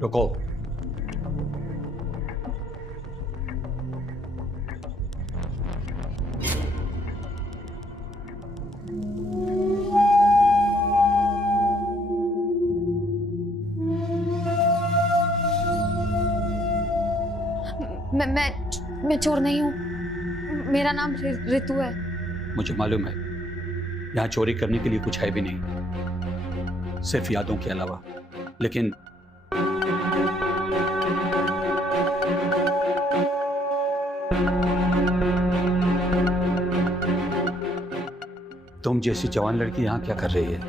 रुको। मैं चोर नहीं हूँ। मेरा नाम ऋतु है। मुझे मालूम है, यहाँ चोरी करने के लिए कुछ है भी नहीं, सिर्फ यादों के अलावा। लेकिन तुम जैसी जवान लड़की यहाँ क्या कर रही है?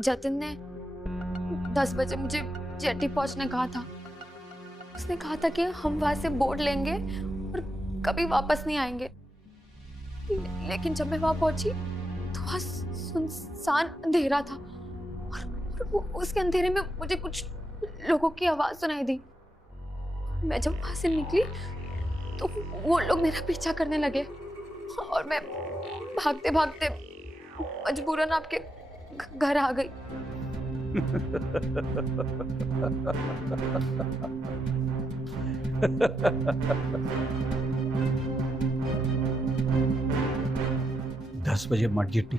जतिन ने 10 बजे मुझे जेटी पहुंचने कहा था। उसने कहा था कि हम वहां से बोट लेंगे और कभी वापस नहीं आएंगे। लेकिन जब मैं वहां पहुंची तो वहां सुनसान अंधेरा था और उसके अंधेरे में मुझे कुछ लोगों की आवाज सुनाई दी। मैं जब वहां से निकली तो वो लोग मेरा पीछा करने लगे और मैं भागते भागते मजबूरन आपके घर आ गई। 10 बजे मटगिट्टी,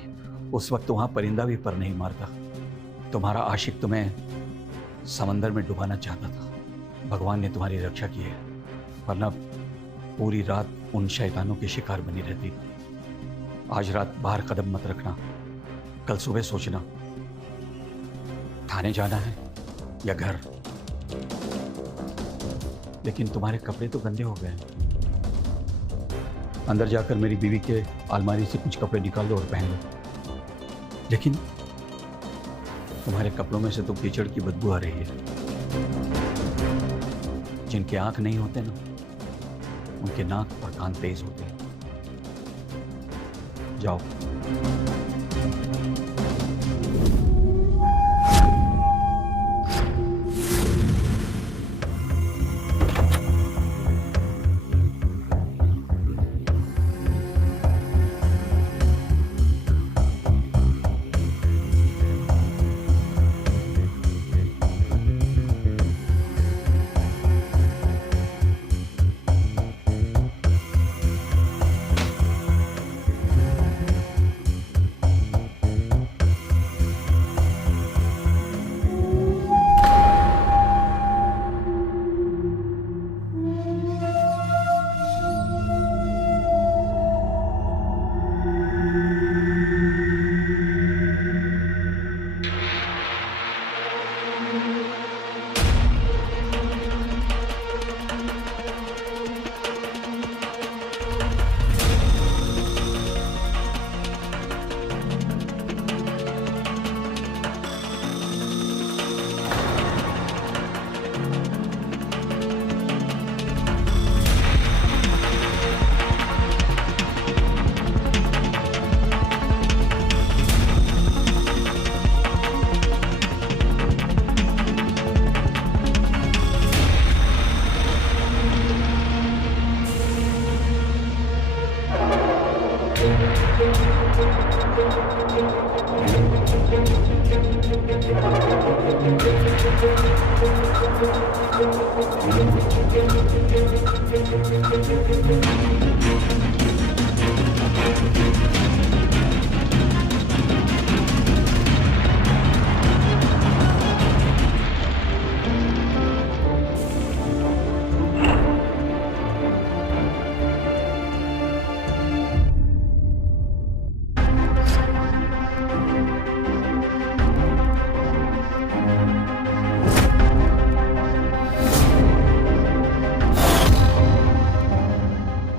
उस वक्त वहां परिंदा भी पर नहीं मारता। तुम्हारा आशिक तुम्हें समंदर में डुबाना चाहता था। भगवान ने तुम्हारी रक्षा की है, वरना पूरी रात उन शैतानों के शिकार बनी रहती। आज रात बाहर कदम मत रखना, कल सुबह सोचना थाने जाना है या घर। लेकिन तुम्हारे कपड़े तो गंदे हो गए हैं। अंदर जाकर मेरी बीवी के अलमारी से कुछ कपड़े निकाल लो और पहन लो। लेकिन तुम्हारे कपड़ों में से तो कीचड़ की बदबू आ रही है। जिनके आंख नहीं होते ना, उनके नाक और कान तेज होते हैं। जाओ।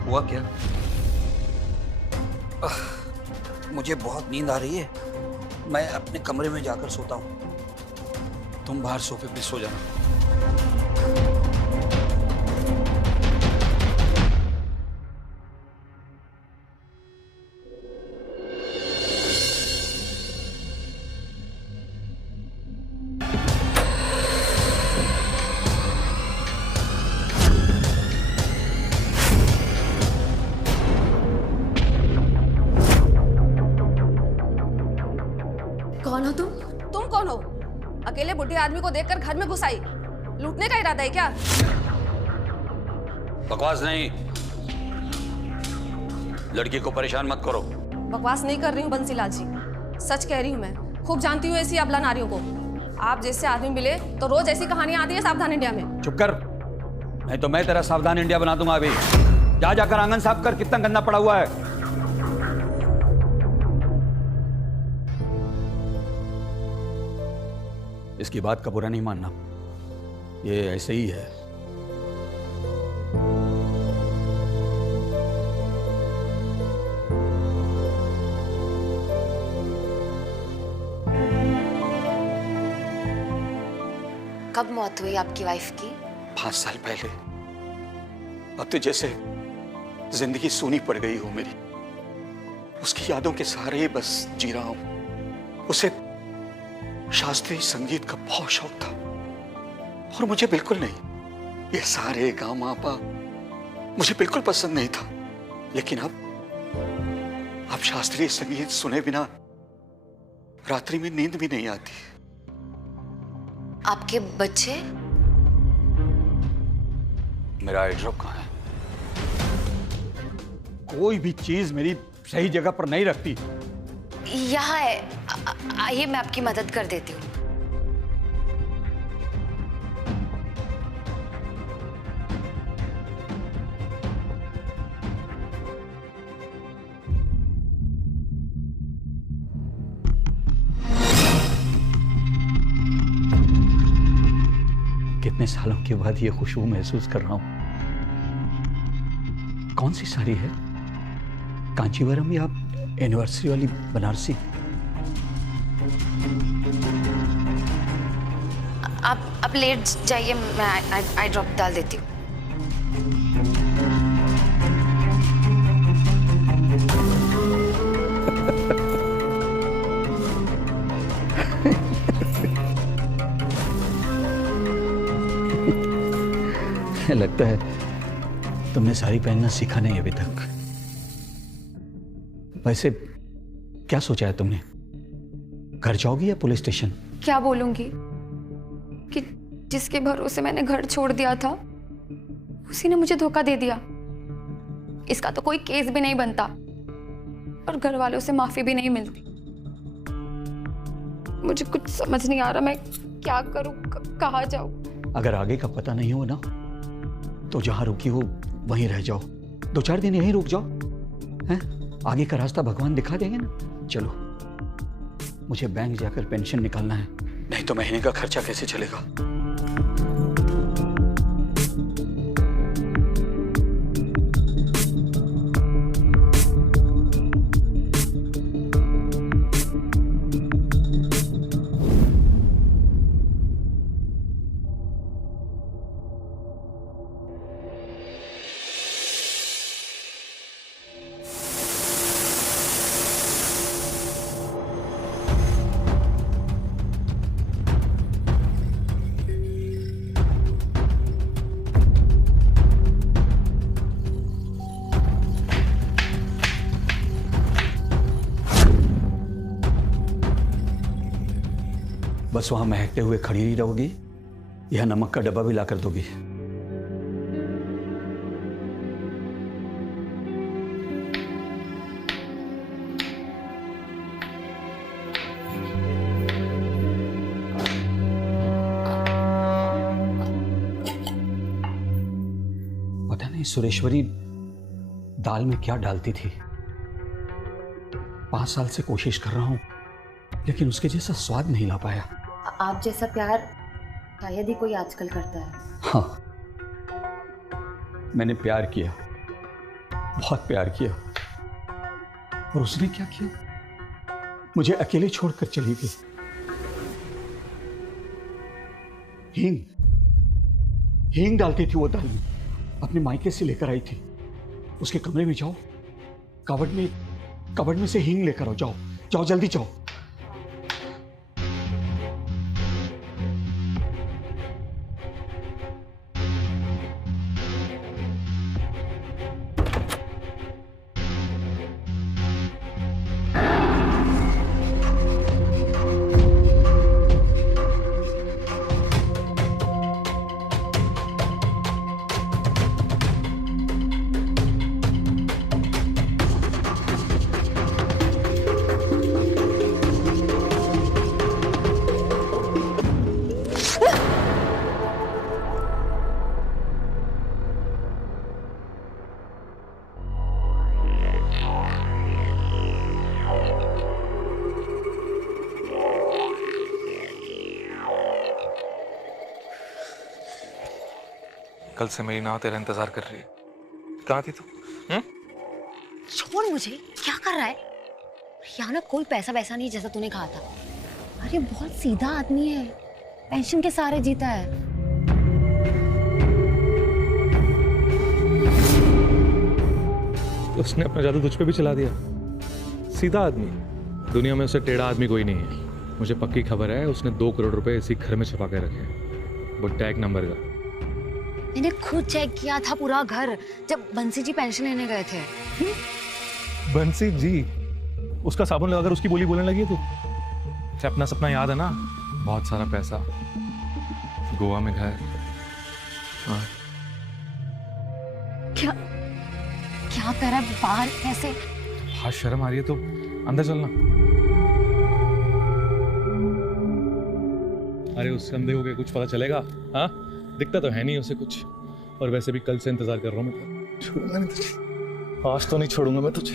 हुआ क्या? मुझे बहुत नींद आ रही है, मैं अपने कमरे में जाकर सोता हूँ। तुम बाहर सोफे पे सो जाना। कौन हो तुम? तुम कौन हो? अकेले बुढ़े आदमी को देखकर घर में घुस आई। लूटने का इरादा है क्या? बकवास नहीं, लड़की को परेशान मत करो। बकवास नहीं कर रही हूँ बंसीलाल जी, सच कह रही हूँ। मैं खूब जानती हूँ ऐसी अबला नारियों को। आप जैसे आदमी मिले तो रोज ऐसी कहानियां आती है सावधान इंडिया में। चुप कर, नहीं तो मैं तेरा सावधान इंडिया बना दूंगा। अभी जा जाकर आंगन साफ कर, कितना गंदा पड़ा हुआ है। इसकी बात का बुरा नहीं मानना, ये ऐसे ही है। कब मौत हुई आपकी वाइफ की? 5 साल पहले। अब तो जैसे जिंदगी सूनी पड़ गई हो मेरी। उसकी यादों के सहारे ही बस जी रहा हूं। उसे शास्त्रीय संगीत का बहुत शौक था और मुझे बिल्कुल नहीं। ये सारे गामा मुझे बिल्कुल पसंद नहीं था। लेकिन अब शास्त्रीय संगीत सुने बिना रात्रि में नींद भी नहीं आती। आपके बच्चे? मेरा आई ड्रॉप कहाँ है? कोई भी चीज मेरी सही जगह पर नहीं रखती। यहाँ है, आइए मैं आपकी मदद कर देती हूँ। कितने सालों के बाद ये खुशबू महसूस कर रहा हूं। कौन सी साड़ी है? कांचीवरम या एनिवर्सरी वाली बनारसी? आप लेट जाइए, मैं आई ड्रॉप डाल देती हूँ। लगता है तुमने साड़ी पहनना सीखा नहीं अभी तक। वैसे क्या सोचा है तुमने? घर जाओगी या पुलिस स्टेशन? क्या बोलूंगी कि जिसके भरोसे मैंने घर छोड़ दिया था उसी ने मुझे धोखा दे दिया। इसका तो कोई केस भी नहीं बनता और घर वालों से माफी भी नहीं मिलती। मुझे कुछ समझ नहीं आ रहा, मैं क्या करूं, कहाँ जाऊं? अगर आगे का पता नहीं हो ना तो जहां रुकी हो वहीं रह जाओ। 2-4 दिन यहीं रुक जाओ, हैं? आगे का रास्ता भगवान दिखा देंगे ना। चलो, मुझे बैंक जाकर पेंशन निकालना है, नहीं तो महीने का खर्चा कैसे चलेगा। बस वहां महकते हुए खड़ी ही रहोगी या नमक का डब्बा भी लाकर दोगी? पता नहीं सुरेश्वरी दाल में क्या डालती थी। 5 साल से कोशिश कर रहा हूं लेकिन उसके जैसा स्वाद नहीं ला पाया। आप जैसा प्यार शायद ही कोई आजकल करता है। हाँ, मैंने प्यार किया, बहुत प्यार किया, और उसने क्या किया? मुझे अकेले छोड़कर चली गई। हींग डालती थी वो दाल में, अपने मायके से लेकर आई थी। उसके कमरे में जाओ, कबर्ड में से हींग लेकर आओ। जाओ जाओ, जल्दी जाओ। कल से मेरी नाव तेरा इंतजार कर रही है। कहाँ थी तू? छोड़ मुझे, क्या कर रहा है? यहाँ ना कोई पैसा वैसा नहीं जैसा तूने कहा था। अरे बहुत सीधा आदमी है, पेंशन के सहारे जीता है। उसने अपना जादू तुझ पे भी चला दिया। सीधा आदमी, दुनिया में उससे टेढ़ा आदमी कोई नहीं है। मुझे पक्की खबर है उसने 2 करोड़ रुपए इसी घर में छुपा के रखे हैं, वो टैग नंबर का। मैंने खुद चेक किया था पूरा घर जब बंसी जी पेंशन लेने गए थे। बंसी जी, उसका साबुन लगाकर उसकी बोली बोलने लगी है तू? क्या अपना सपना याद है ना? बहुत सारा पैसा, गोवा में घर। हाँ। क्या क्या कर रहा है बाहर? कैसे? हाँ, शर्म आ रही है तो अंदर चलना। अरे उससे अंधे हो गए, कुछ पता चलेगा? हाँ, दिखता तो है नहीं उसे कुछ। और वैसे भी कल से इंतजार कर रहा हूँ मैं। छोड़ूंगा नहीं तुझे, आज तो नहीं छोड़ूंगा मैं तुझे।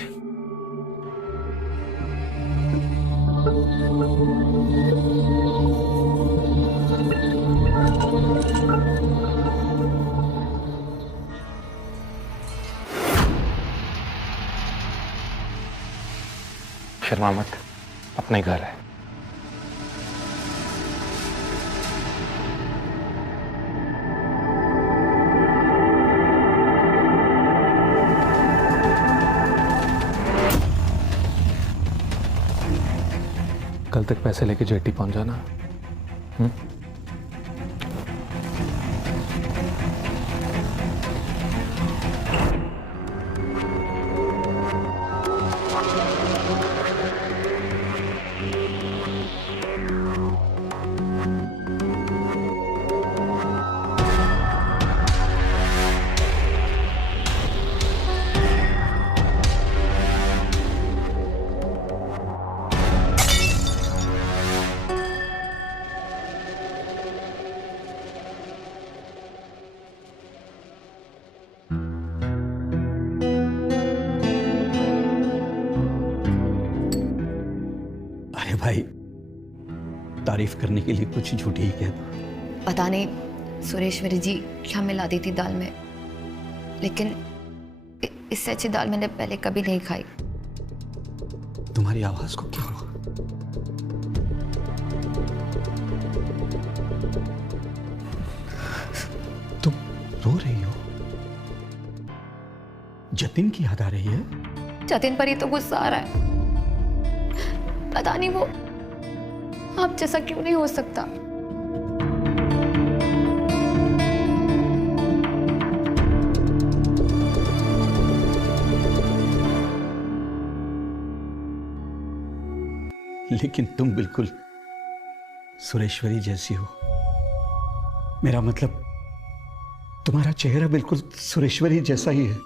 शर्मा मत, अपना ही घर है। कल तक पैसे लेके जेटी पहुंच जाना। अरे भाई, तारीफ करने के लिए कुछ झूठी ही कह दो। पता नहीं सुरेश्वरी जी क्या मिला दी थी दाल में, लेकिन इससे अच्छी दाल मैंने पहले कभी नहीं खाई। तुम्हारी आवाज को क्या हुआ? तुम रो रही हो? जतिन की याद आ रही है? जतिन पर ही तो गुस्सा आ रहा है। पता नहीं वो आप जैसा क्यों नहीं हो सकता। लेकिन तुम बिल्कुल सुरेश्वरी जैसी हो। मेरा मतलब तुम्हारा चेहरा बिल्कुल सुरेश्वरी जैसा ही है।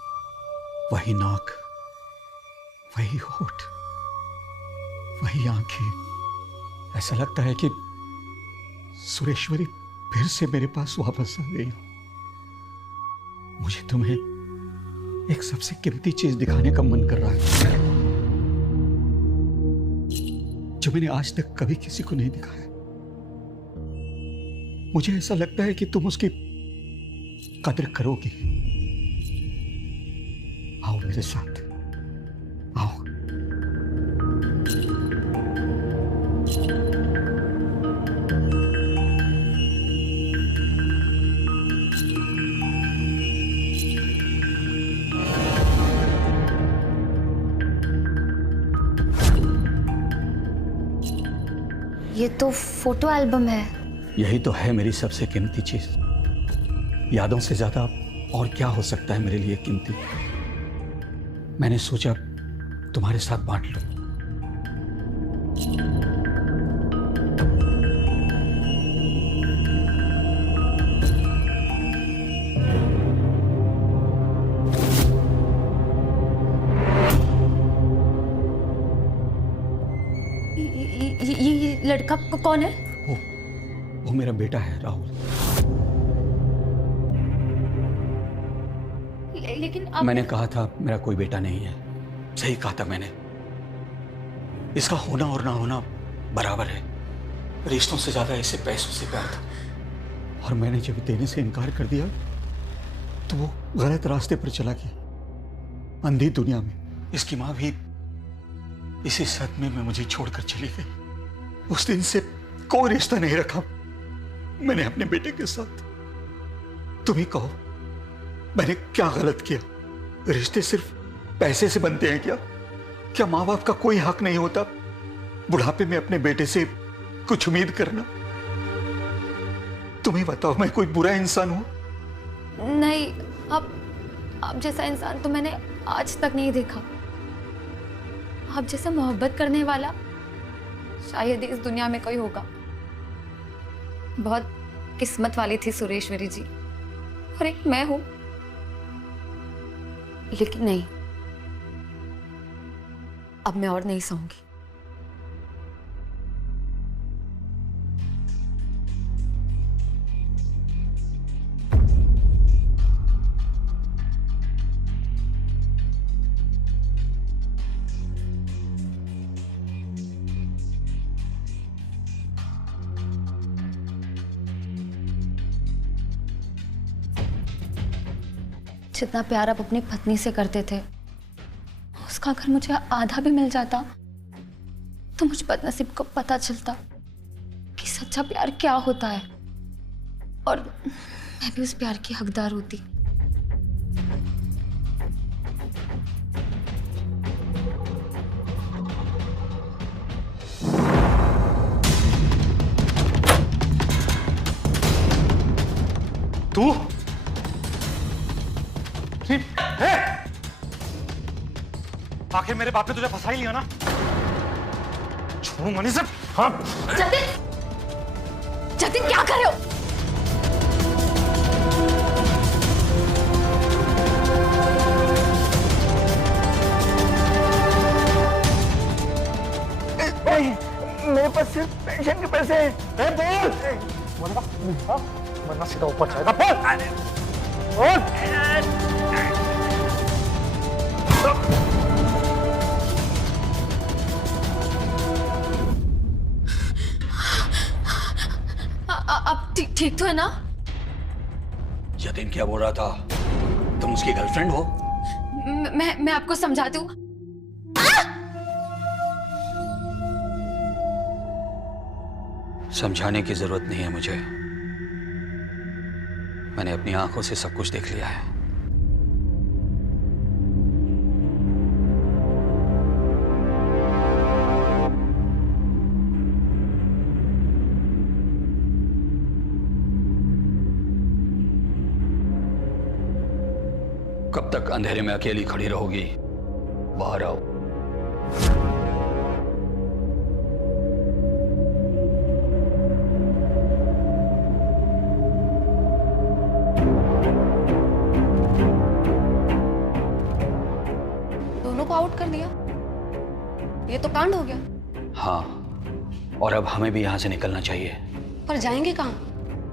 वही नाक, वही होठ, वही आंखें। ऐसा लगता है कि सुरेश्वरी फिर से मेरे पास वापस आ गई। मुझे तुम्हें एक सबसे कीमती चीज दिखाने का मन कर रहा है, जो मैंने आज तक कभी किसी को नहीं दिखाया। मुझे ऐसा लगता है कि तुम उसकी कदर करोगी। आओ मेरे साथ, आओ। ये तो फोटो एल्बम है। यही तो है मेरी सबसे कीमती चीज। यादों से ज्यादा और क्या हो सकता है मेरे लिए कीमती। मैंने सोचा तुम्हारे साथ बांट लूं। ये लड़का कौन है? वो मेरा बेटा है राहुल। लेकिन अब मैंने कहा था मेरा कोई बेटा नहीं है। सही कहा था मैंने। इसका होना और ना होना बराबर है। रिश्तों से ज्यादा इसे पैसों से प्यार था, और मैंने जब देने से इनकार कर दिया तो वो गलत रास्ते पर चला गया, अंधी दुनिया में। इसकी माँ भी इसी सदमे में मुझे छोड़कर चली गई। उस दिन से कोई रिश्ता नहीं रखा मैंने अपने बेटे के साथ। तुम ही कहो, मैंने क्या गलत किया? रिश्ते सिर्फ पैसे से बनते हैं क्या? क्या माँ बाप का कोई हक नहीं होता बुढ़ापे में अपने बेटे से कुछ उम्मीद करना? तुम ही बताओ, मैं कोई बुरा इंसान हूं? नहीं, आप जैसा इंसान तो मैंने आज तक नहीं देखा। आप जैसा मोहब्बत करने वाला शायद ही इस दुनिया में कोई होगा। बहुत किस्मत वाली थी सुरेश्वरी जी, और एक मैं हूं। लेकिन नहीं, अब मैं और नहीं सहूंगी। जितना प्यार आप अपनी पत्नी से करते थे, उसका अगर मुझे आधा भी मिल जाता तो मुझ बदनसीब को पता चलता कि सच्चा प्यार क्या होता है, और मैं भी उस प्यार की हकदार होती। तू आखिर मेरे बाप ने तुझे फंसा ही लिया ना? छोड़ूंगा नहीं सब। हाँ जतिन, जतिन क्या कर रहे हो? मेरे पास सिर्फ पेंशन के पैसे हैं। बोल वरना सीधा ऊपर जाएगा। आप ठीक तो है ना? जतिन क्या बोल रहा था? तुम उसकी गर्लफ्रेंड हो? मैं आपको समझाती हूँ। समझाने की जरूरत नहीं है मुझे। मैंने अपनी आंखों से सब कुछ देख लिया है। कब तक अंधेरे में अकेली खड़ी रहोगी? बाहर आओ। दोनों को आउट कर दिया, ये तो कांड हो गया। हाँ, और अब हमें भी यहां से निकलना चाहिए। पर जाएंगे कहाँ?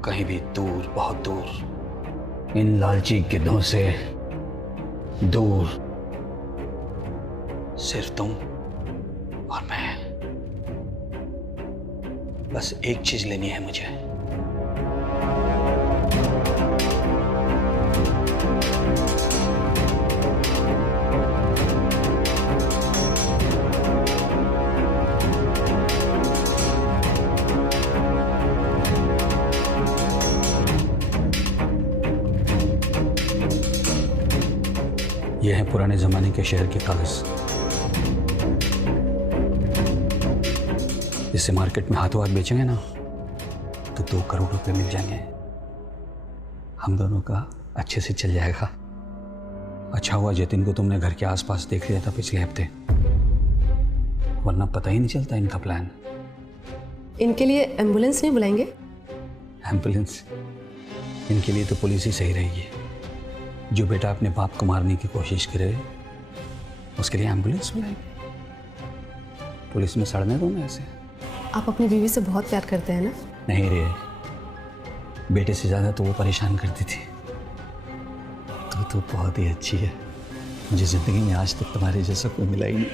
कहीं भी दूर, बहुत दूर, इन लालची गिद्धों से दूर। सिर्फ तुम और मैं। बस एक चीज लेनी है मुझे। यह है पुराने जमाने के शहर के कागज। इसे मार्केट में हाथों हाथ बेचेंगे ना तो 2 करोड़ रुपए मिल जाएंगे। हम दोनों का अच्छे से चल जाएगा। अच्छा हुआ जतिन को तुमने घर के आसपास देख लिया था पिछले हफ्ते, वरना पता ही नहीं चलता इनका प्लान। इनके लिए एम्बुलेंस नहीं बुलाएंगे? एम्बुलेंस? इनके लिए तो पुलिस ही सही रहेगी। जो बेटा अपने बाप को मारने की कोशिश करे उसके लिए एम्बुलेंस बुलाएंगे? पुलिस में सड़ने दो ना ऐसे। आप अपनी बीवी से बहुत प्यार करते हैं ना? नहीं रे, बेटे से ज्यादा तो वो परेशान करती थी। तू तो बहुत ही अच्छी है। मुझे जिंदगी में आज तक तुम्हारे जैसा कोई मिला ही नहीं।